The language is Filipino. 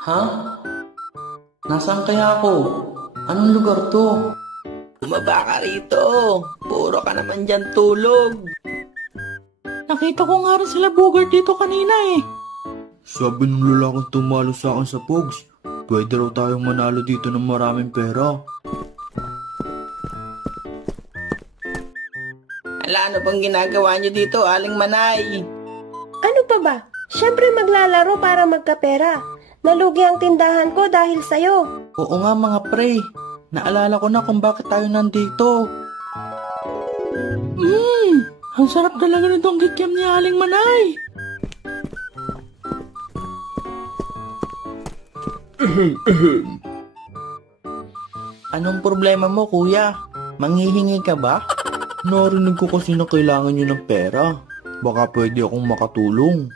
Ha? Nasaan kaya ako? Anong lugar to? Bumaba ka rito. Puro ka naman dyan tulog. Nakita ko nga rin sila Bogart dito kanina eh. Sabi ng lalaking tumalo sa akin sa Pogs, pwede raw tayong manalo dito ng maraming pera. Ala, ano bang ginagawa niyo dito, Aling Manay? Ano pa ba? Siyempre maglalaro para magkapera. Nalugi ang tindahan ko dahil sa'yo. Oo nga mga pre, naalala ko na kung bakit tayo nandito. Ang sarap talaga nitong kikiam ni Aling Manay. Anong problema mo kuya? Manghihingi ka ba? Narinig ko kasi na kailangan nyo ng pera. Baka pwede akong makatulong.